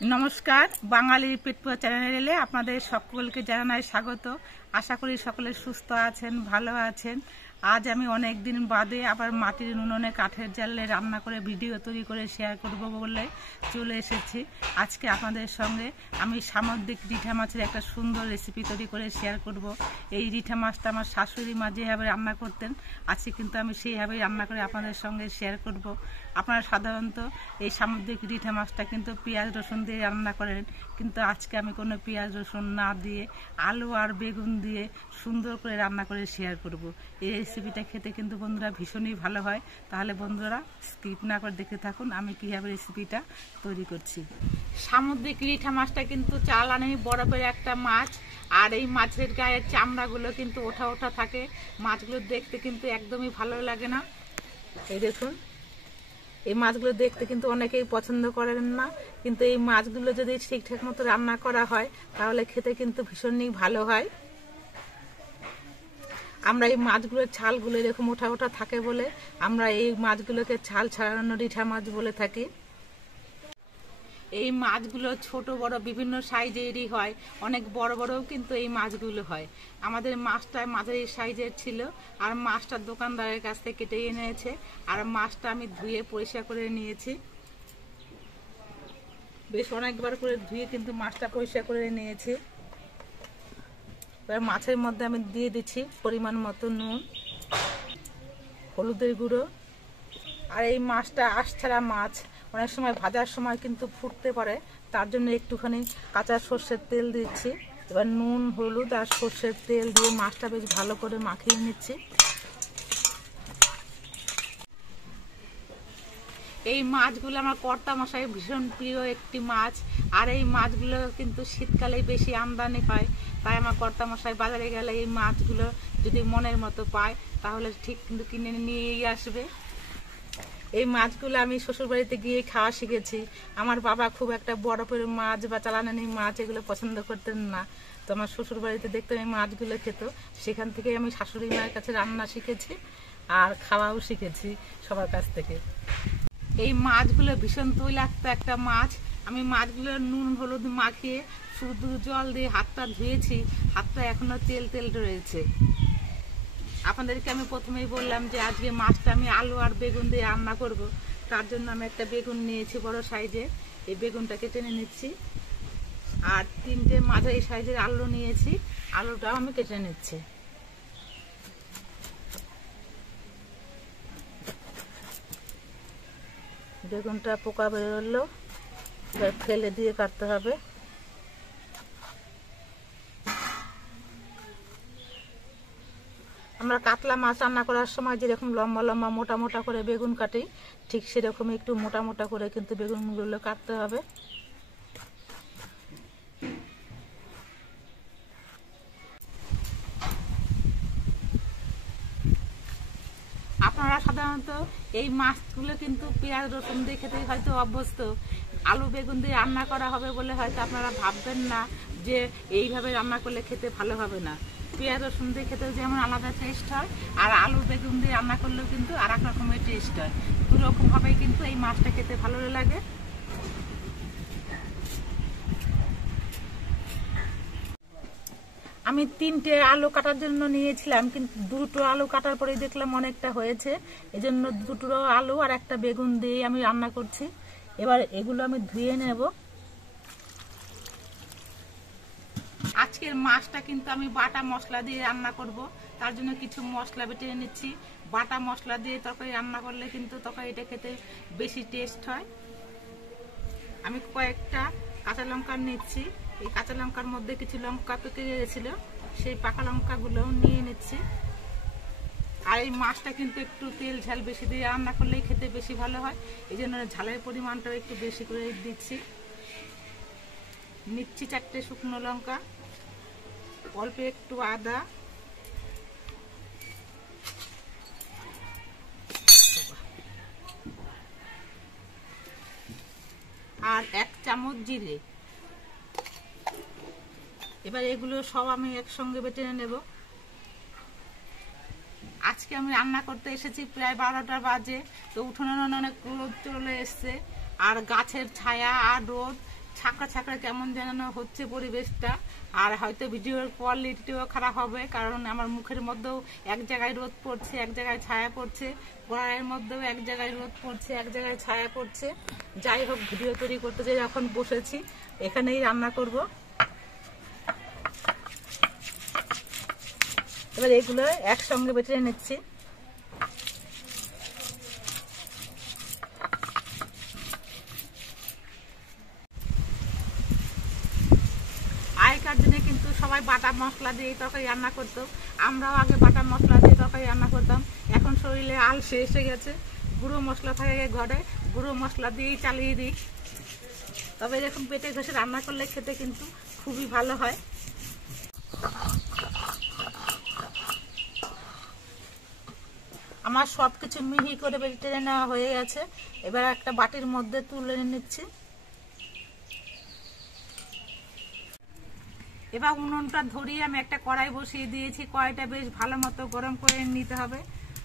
নমস্কার, বাঙালির পেটপুয়া চ্যানেলে আপনাদের সকলকে জানাই স্বাগত। আশা করি সকলে সুস্থ আছেন, ভালো আছেন। আজ আমি অনেক দিন বাদে আবার মাটির উনুনে কাঠের জালে রান্না করে ভিডিও তৈরি করে শেয়ার করব বলে চলে এসেছি। আজকে আপনাদের সঙ্গে আমি সামুদ্রিক রিঠা মাছের একটা সুন্দর রেসিপি তৈরি করে শেয়ার করব। এই রিঠা মাছটা আমার শাশুড়ি মা যেভাবে রান্না করতেন, আজকে কিন্তু আমি সেইভাবেই রান্না করে আপনাদের সঙ্গে শেয়ার করব। আপনারা সাধারণত এই সামুদ্রিক রিঠা মাছটা কিন্তু পেঁয়াজ রসুন দিয়ে রান্না করেন, কিন্তু আজকে আমি কোনো পেঁয়াজ রসুন না দিয়ে আলু আর বেগুন দিয়ে সুন্দর করে রান্না করে শেয়ার করব। এই রেসিপিটা খেতে কিন্তু বন্ধুরা ভীষণই ভালো হয়। তাহলে বন্ধুরা স্কিপ না করে দেখতে থাকুন আমি কীভাবে রেসিপিটা তৈরি করছি। সামুদ্রিক রিঠা মাছটা কিন্তু চালানি বরফের একটা মাছ, আর এই মাছের গায়ের চামড়াগুলো কিন্তু ওঠা ওঠা থাকে। মাছগুলো দেখতে কিন্তু একদমই ভালো লাগে না। এই দেখুন, এই মাছগুলো দেখতে কিন্তু অনেকেই পছন্দ করেন না, কিন্তু এই মাছগুলো যদি ঠিকঠাক মতো রান্না করা হয় তাহলে খেতে কিন্তু ভীষণই ভালো হয়। আমরা এই মাছগুলোর ছালগুলো এরকম ওঠা ওঠা থাকে বলে আমরা এই মাছগুলোকে ছাল ছাড়ানো রিঠা মাছ বলে থাকি। এই মাছগুলো ছোট বড় বিভিন্ন সাইজেরই হয়, অনেক বড় বড়ও কিন্তু এই মাছগুলো হয়। আমাদের মাছটা মাঝারি সাইজের ছিল, আর মাছটা দোকানদারের কাছ থেকে কেটে এনেছে, আর মাছটা আমি ধুয়ে পরিষ্কার করে নিয়েছি। বেশ অনেকবার করে ধুয়ে কিন্তু মাছটা পরিষ্কার করে নিয়েছি। এবার মাছের মধ্যে আমি দিয়ে দিচ্ছি পরিমাণ মতো নুন, হলুদের গুঁড়ো। আর এই মাছটা আঁশ ছাড়া মাছ, অনেক সময় ভাজার সময় কিন্তু ফুটতে পারে, তার জন্য একটুখানি কাঁচা সর্ষের তেল দিচ্ছি। এবার নুন, হলুদ আর সর্ষের তেল দিয়ে মাছটা বেশ ভালো করে মাখিয়ে নিচ্ছি। এই মাছগুলো আমার কর্তা মশাই ভীষণ প্রিয় একটি মাছ, আর এই মাছগুলো কিন্তু শীতকালে বেশি আমদানি হয়। তাই আমার কর্তা মশাই বাজারে গেলে এই মাছগুলো যদি মনের মতো পায় তাহলে ঠিক কিন্তু কিনে নিয়েই আসবে। এই মাছগুলো আমি শ্বশুরবাড়িতে গিয়ে খাওয়া শিখেছি। আমার বাবা খুব একটা বরফের মাছ বা চালানি মাছ এগুলো পছন্দ করতেন না, তো আমার শ্বশুরবাড়িতে দেখতাম এই মাছগুলো খেত। সেখান থেকে আমি শাশুড়ি মায়ের কাছে রান্না শিখেছি আর খাওয়াও শিখেছি সবার কাছ থেকে। এই মাছগুলো ভীষণ তৈলাক্ত একটা মাছ। আমি মাছগুলো নুন হলুদ মাখিয়ে শুধু জল দিয়ে হাতটা ধুয়েছি, হাতটা এখনো তেল তেল রয়েছে। আপনাদেরকে আমি প্রথমেই বললাম যে আজকে মাছটা আমি আলু আর বেগুন দিয়ে রান্না করব। তার জন্য আমি একটা বেগুন নিয়েছি বড় সাইজে, এই বেগুনটাকে টেনে নিচ্ছি। আর 3টে মাঝারি সাইজের আলু নিয়েছি, আলুটাও আমি কেটে নিচ্ছি। বেগুনটা পোকা বেরোলো, এবার ফেলে দিয়ে কাটতে হবে। আমরা কাতলা মাছ রান্না করার সময় যেরকম লম্বা লম্বা মোটা মোটা করে বেগুন কাটি, ঠিক সেরকম একটু মোটা মোটা করে কিন্তু বেগুনগুলো কাটতে হবে। আপনারা সাধারণত এই মাছগুলো কিন্তু পেঁয়াজ রসুন দিয়ে খেতে হয়তো অভ্যস্ত। আলু বেগুন দিয়ে রান্না করা হবে বলে হয়তো আপনারা ভাববেন না যে এইভাবে রান্না করলে খেতে ভালো হবে না। পেঁয়াজ রসুন দিয়ে খেতেও যেমন আলাদা টেস্ট হয়, আর আলু বেগুন দিয়ে রান্না করলেও কিন্তু আর এক রকমের টেস্ট হয়। দুরকমভাবেই কিন্তু এই মাছটা খেতে ভালো লাগে। আমি 3টে আলু কাটার জন্য নিয়েছিলাম, কিন্তু 2টো আলু কাটার পরেই দেখলাম অনেকটা হয়েছে, এই জন্য 2টো আলু আর একটা বেগুন দিয়ে আমি রান্না করছি। এবার এগুলো আমি ধুয়ে নেব। আজকের মাছটা কিন্তু আমি বাটা মশলা দিয়ে রান্না করব, তার জন্য কিছু মশলা বেটে নিচ্ছি। বাটা মশলা দিয়ে তরকারি রান্না করলে কিন্তু তরকারিটা খেতে বেশি টেস্ট হয়। আমি কয়েকটা কাঁচা লঙ্কা নিচ্ছি, এই কাঁচা লঙ্কার মধ্যে কিছু লঙ্কা পেকে গেছিল, সেই পাকা লঙ্কাগুলোও নিয়ে নিচ্ছি। আর এই মাছটা কিন্তু একটু তেল ঝাল বেশি দিয়ে রান্না করলেই খেতে বেশি ভালো হয়, এই জন্য ঝালের পরিমাণটাও একটু বেশি করে দিচ্ছি। নিচ্ছি 4টে শুকনো লঙ্কা, অল্প একটু আদা, আর 1 চামচ জিরে। এবার এগুলো সব আমি একসঙ্গে বেটে নেব। আজকে আমি রান্না করতে এসেছি প্রায় 12টা বাজে, তো উঠোনে অনেক রোদ চলে এসছে, আর গাছের ছায়া আর রোদ ছাকড়া ছাকড়া কেমন যেন হচ্ছে পরিবেশটা। আর হয়তো ভিডিওর কোয়ালিটিও খারাপ হবে, কারণ আমার মুখের মধ্যেও এক জায়গায় রোদ পড়ছে, এক জায়গায় ছায়া পড়ছে, গড়াইয়ের মধ্যেও এক জায়গায় রোদ পড়ছে, এক জায়গায় ছায়া পড়ছে। যাই হোক, ভিডিও তৈরি করতে যে যখন বসেছি, এখানেই রান্না করব। এবার এগুলো একসঙ্গে বেটে নিচ্ছি। আগেকার দিনে কিন্তু সবাই বাটা মশলা দিয়ে তরকারি রান্না করতো, আমরাও আগে বাটা মশলা দিয়ে তরকারি রান্না করতাম। এখন শরীরে আলসে এসে গেছে, গুঁড়ো মশলা থাকে ঘরে, গুঁড়ো মশলা দিয়েই চালিয়ে দিই। তবে এরকম পেটে ঘষে রান্না করলে খেতে কিন্তু খুবই ভালো হয়। আমার সব কিছু মিহি করে বেটে নেওয়া হয়ে গেছে। এবার একটা বাটির মধ্যে তুলে নিচ্ছি। এবার উনুনটা ধরিয়ে আমি একটা কড়াই বসিয়ে দিয়েছি। কড়াইটা বেশ ভালো মতো গরম করে নিতে হবে।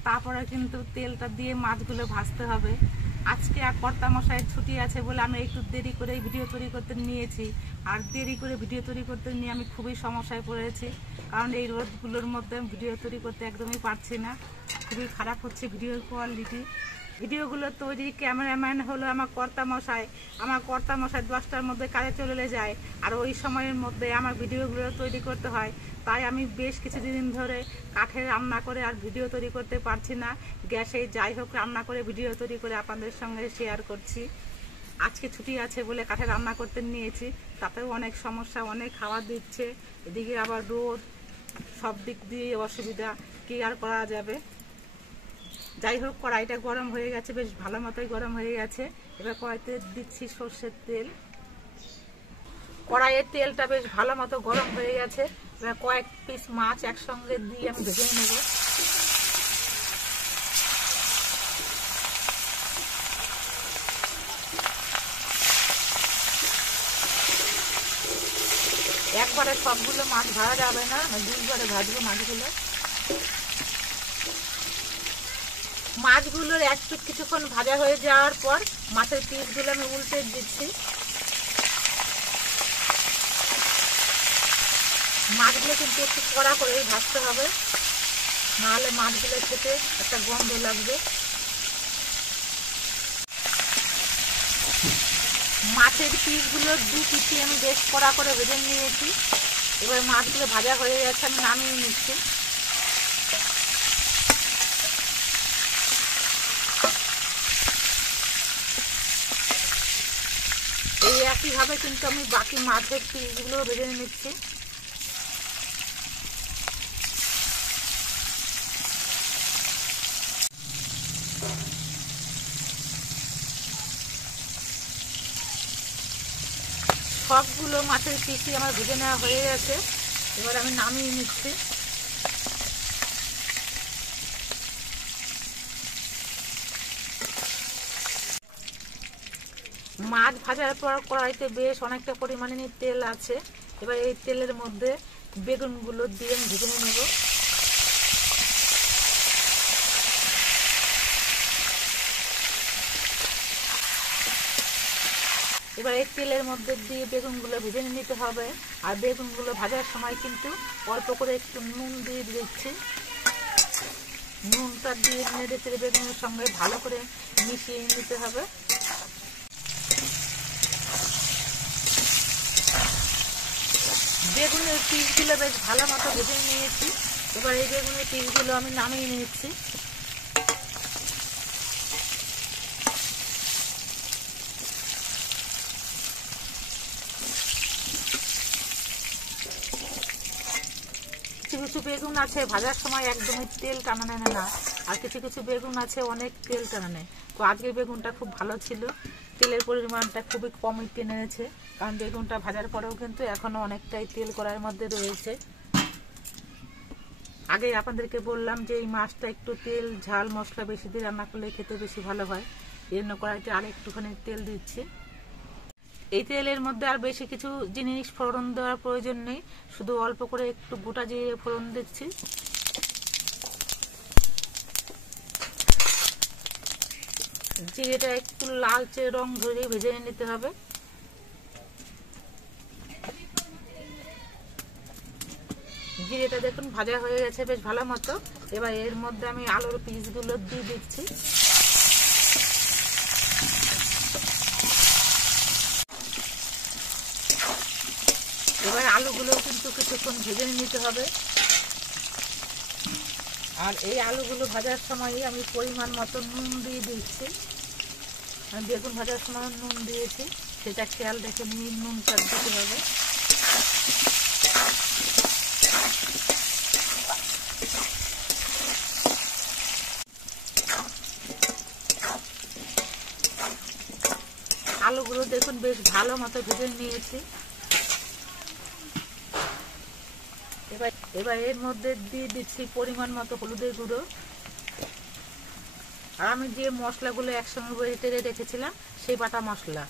তারপরে কিন্তু তেলটা দিয়ে মাছগুলো ভাজতে হবে। আজকে আর কর্তামশাইয়ের ছুটি আছে বলে আমি একটু দেরি করে ভিডিও তৈরি করতে নিয়েছি। আর দেরি করে ভিডিও তৈরি করতে নিয়ে আমি খুবই সমস্যায় পড়েছি, কারণ এই রোদগুলোর মধ্যে ভিডিও তৈরি করতে একদমই পারছি না। খুবই খারাপ হচ্ছে ভিডিওর কোয়ালিটি। ভিডিওগুলো তৈরি ক্যামেরাম্যান হলো আমার কর্তামশাই। আমার কর্তামশাই 10টার মধ্যে কাজে চলে যায়, আর ওই সময়ের মধ্যে আমার ভিডিওগুলো তৈরি করতে হয়। তাই আমি বেশ কিছুদিন ধরে কাঠে রান্না করে আর ভিডিও তৈরি করতে পারছি না। গ্যাসে যাই হোক রান্না করে ভিডিও তৈরি করে আপনাদের সঙ্গে শেয়ার করছি। আজকে ছুটি আছে বলে কাঠে রান্না করতে নিয়েছি, তাতেও অনেক সমস্যা, অনেক খাবার দিচ্ছে, এদিকে আবার রোদ, সব দিক দিয়ে অসুবিধা, কি আর করা যাবে। যাই হোক, কড়াইটা গরম হয়ে গেছে, বেশ ভালো মতোই গরম হয়ে গেছে। এবার কড়াইতে দিচ্ছি সর্ষের তেল। কড়াইয়ের তেলটা বেশ ভালো মতো গরম হয়ে গেছে। এবার কয়েক পিস মাছ একসঙ্গে দিয়ে আমি ভেজে নেব। একবারে সবগুলো মাছ ভাজা যাবে না, দুইবারে ভাজবো মাছগুলো। মাছগুলোর এক পিঠ কিছুক্ষণ ভাজা হয়ে যাওয়ার পর মাছের পিসগুলো আমি উল্টে দিচ্ছি। মাছগুলো কিন্তু একটু কড়া করেই ভাজতে হবে, নাহলে মাছগুলো খেতে একটা গন্ধ লাগবে। মাছের পিসগুলো দু পিসি আমি বেশ কড়া করে ভেজে নিয়েছি। এবার মাছগুলো ভাজা হয়ে গেছে, আমি নামিয়ে নিচ্ছি। এই একইভাবে কিন্তু আমি বাকি মাছের পিসগুলো ভেজে নিচ্ছি। সবগুলো মাছের পিসই আমার ভেজে নেওয়া হয়ে গেছে। এবার আমি নামিয়ে নিচ্ছি। মাছ ভাজার পর কড়াইতে বেশ অনেকটা পরিমাণে তেল আছে। এবার এই তেলের মধ্যে বেগুনগুলো দিয়ে আমি ভেজে নেব। এবার এই তেলের মধ্যে দিয়ে বেগুনগুলো ভেজে নিতে হবে। আর বেগুনগুলো ভাজার সময় কিন্তু অল্প করে একটু নুন দিয়ে দিচ্ছি। নুনটা দিয়ে নেড়ে চেড়ে বেগুনের সঙ্গে ভালো করে মিশিয়ে নিতে হবে। বেগুনের পিসগুলো বেশ ভালো মতো ভেজে নিয়েছি। এবার এই বেগুনের পিসগুলো আমি নামিয়ে নিচ্ছি। কিছু কিছু বেগুন আছে ভাজার সময় একদমই তেল টানা নেয় না, আর কিছু কিছু বেগুন আছে অনেক তেল টানা নেয়। তো আজকের বেগুনটা খুব ভালো ছিল, তেলের পরিমাণটা খুবই কমই টেনে এনেছে, কারণ বেগুনটা ভাজার পরেও কিন্তু এখনো অনেকটাই তেল কড়াইয়ের মধ্যে রয়েছে। আগে আপনাদেরকে বললাম যে এই মাছটা একটু তেল ঝাল মশলা বেশি দিয়ে রান্না করলে খেতে বেশি ভালো হয়, এই জন্য কড়াইতে আর একটুখানি তেল দিচ্ছি। এই তেলের মধ্যে আর বেশি কিছু জিনিস ফোড়ন দেওয়ার প্রয়োজন নেই, শুধু অল্প করে একটু গোটা জিরে ফোড়ন দিচ্ছি। জিরেটা একটু লালচে রং ধরে ভেজে নিতে হবে। জিরেটা দেখুন ভাজা হয়ে গেছে বেশ ভালো মতো। এবার এর মধ্যে আমি আলুর পিসগুলো দিয়ে দিচ্ছি। এবার আলুগুলো কিন্তু কিছুক্ষণ ভেজে নিতে হবে। আর এই আলুগুলো ভাজার সময় আমি পরিমাণ মতো নুন দিয়ে দিচ্ছি। আমি বেগুন ভাজার সময় নুন দিয়েছি, সেটা খেয়াল রেখে নিয়ে নুনটা দিতে হবে। আলুগুলো দেখুন বেশ ভালো মতো ভেজে নিয়েছি। এবার এর মধ্যে দিয়ে দিচ্ছি পরিমাণ মতো হলুদের গুঁড়ো। আর আমি যে মশলাগুলো একসঙ্গে বেটে রেখেছিলাম সেই বাটা মশলা।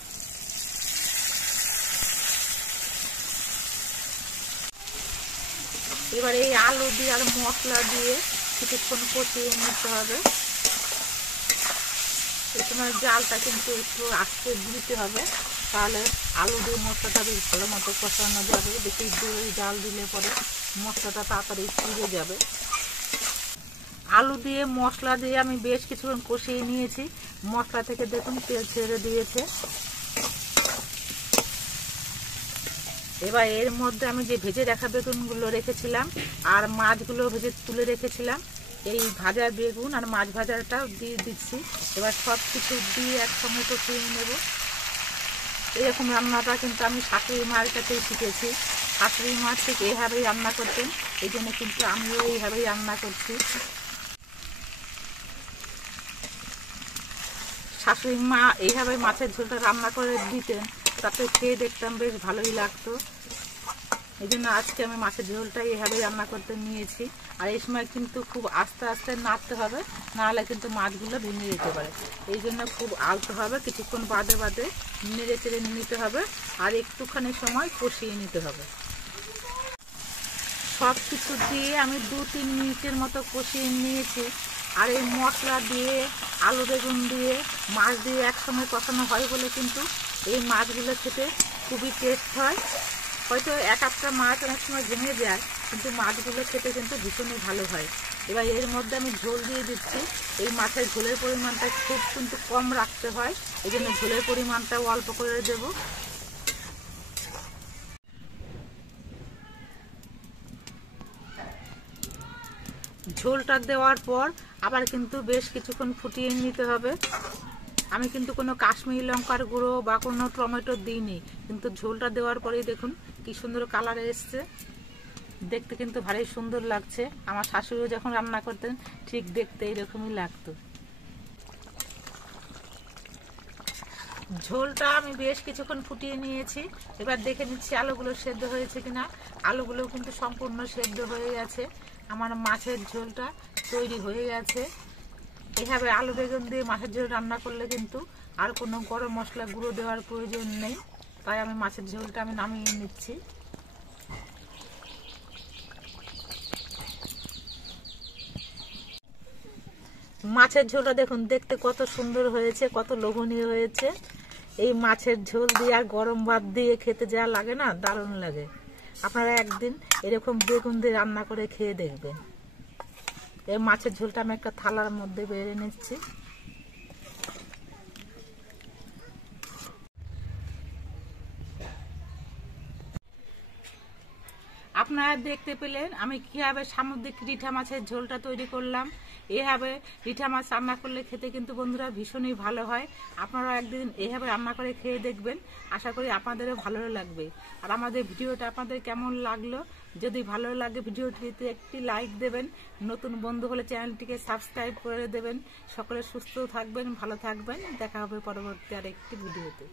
এবার এই আলু দিয়ে আর মশলা দিয়ে কিছুক্ষণ কষিয়ে নিতে হবে। এই সময় জালটা কিন্তু একটু আস্তে দিতে হবে, তাহলে আলু দিয়ে মশলাটা বেশ ভালো মতো কষানো যাবে। বেশি দূরে জাল দিলে পরে মশলাটা তাড়াতাড়ি পুড়ে যাবে। আলু দিয়ে মশলা দিয়ে আমি বেশ কিছুক্ষণ কষিয়ে নিয়েছি। মশলা থেকে দেখুন তেল ছেড়ে দিয়েছে। এবার এর মধ্যে আমি যে ভেজে রাখা বেগুনগুলো রেখেছিলাম আর মাছগুলো ভেজে তুলে রেখেছিলাম, এই ভাজা বেগুন আর মাছ ভাজাটাও দিয়ে দিচ্ছি। এবার সব কিছু দিয়ে একসঙ্গে কষিয়ে নেব। এরকম রান্নাটা কিন্তু আমি শাশুড়ি মার কাছেই শিখেছি। শাশুড়ি মা ঠিক এইভাবেই রান্না করতেন, এই জন্য কিন্তু আমিও এইভাবেই রান্না করছি। শাশুড়ি মা এইভাবে মাছের ঝোলটা রান্না করে দিতেন, তাতে খেয়ে দেখতাম বেশ ভালোই লাগতো। এই জন্য আজকে আমি মাছের ঝোলটাই এইভাবেই রান্না করতে নিয়েছি। আর এই সময় কিন্তু খুব আস্তে আস্তে নাড়তে হবে, নাহলে কিন্তু মাছগুলো ভেঙে যেতে পারে। এই জন্য খুব আলতো হবে, কিছুক্ষণ বাদে বাদে নেড়ে চেড়ে নিতে হবে আর একটুখানি সময় কষিয়ে নিতে হবে। সব কিছু দিয়ে আমি 2-3 মিনিটের মতো কষিয়ে নিয়েছি। আর এই মশলা দিয়ে আলু বেগুন দিয়ে মাছ দিয়ে একসঙ্গে কষানো হয় বলে কিন্তু এই মাছগুলো খেতে খুবই টেস্ট হয়। হয়তো এক একটা মাছ অনেক সময় ভেঙে যায়, কিন্তু মাছগুলো খেতে কিন্তু ভীষণই ভালো হয়। এবার এর মধ্যে আমি ঝোল দিয়ে দিচ্ছি। এই মাছের ঝোলের পরিমাণটা খুব কিন্তু কম রাখতে হয়, এই জন্য ঝোলের পরিমাণটাও অল্প করে দেবো। ঝোলটা দেওয়ার পর আবার কিন্তু বেশ কিছুক্ষণ ফুটিয়ে নিতে হবে। আমি কিন্তু কোনো কাশ্মীরি লঙ্কার গুঁড়ো বা কোনো টমেটো দিইনি, কিন্তু ঝোলটা দেওয়ার পরেই দেখুন কি সুন্দর কালার এসছে। দেখতে কিন্তু ভারী সুন্দর লাগছে। আমার শাশুড়িও যখন রান্না করতেন ঠিক দেখতে এইরকমই লাগতো। ঝোলটা আমি বেশ কিছুক্ষণ ফুটিয়ে নিয়েছি। এবার দেখে নিচ্ছি আলুগুলো সেদ্ধ হয়েছে কিনা। আলুগুলো কিন্তু সম্পূর্ণ সেদ্ধ হয়ে গেছে। আমার মাছের ঝোলটা তৈরি হয়ে গেছে। এইভাবে আলু বেগুন দিয়ে মাছের ঝোল রান্না করলে কিন্তু আর কোনো গরম মশলা গুঁড়ো দেওয়ার প্রয়োজন নেই। তাই আমি মাছের ঝোলটা আমি নামিয়ে নিচ্ছি। মাছের ঝোলটা দেখুন দেখতে কত সুন্দর হয়েছে, কত লোভনীয় হয়েছে। এই মাছের ঝোল দিয়ে আর গরম ভাত দিয়ে খেতে যা লাগে না, দারুণ লাগে। আপনারা একদিন এরকম বেগুন দিয়ে রান্না করে খেয়ে দেখবেন। এই মাছের ঝোলটা আমি একটা থালার মধ্যে বেড়ে নিচ্ছি। আপনারা দেখতে পেলেন আমি কীভাবে সামুদ্রিক রিঠা মাছের ঝোলটা তৈরি করলাম। এভাবে রিঠা মাছ রান্না করলে খেতে কিন্তু বন্ধুরা ভীষণই ভালো হয়। আপনারা একদিন এভাবে রান্না করে খেয়ে দেখবেন, আশা করি আপনাদেরও ভালো লাগবে। আর আমাদের ভিডিওটা আপনাদের কেমন লাগলো, যদি ভালো লাগে ভিডিওটিতে একটি লাইক দেবেন, নতুন বন্ধু হলে চ্যানেলটিকে সাবস্ক্রাইব করে দেবেন। সকলে সুস্থ থাকবেন, ভালো থাকবেন। দেখা হবে পরবর্তী আরেকটি ভিডিওতে।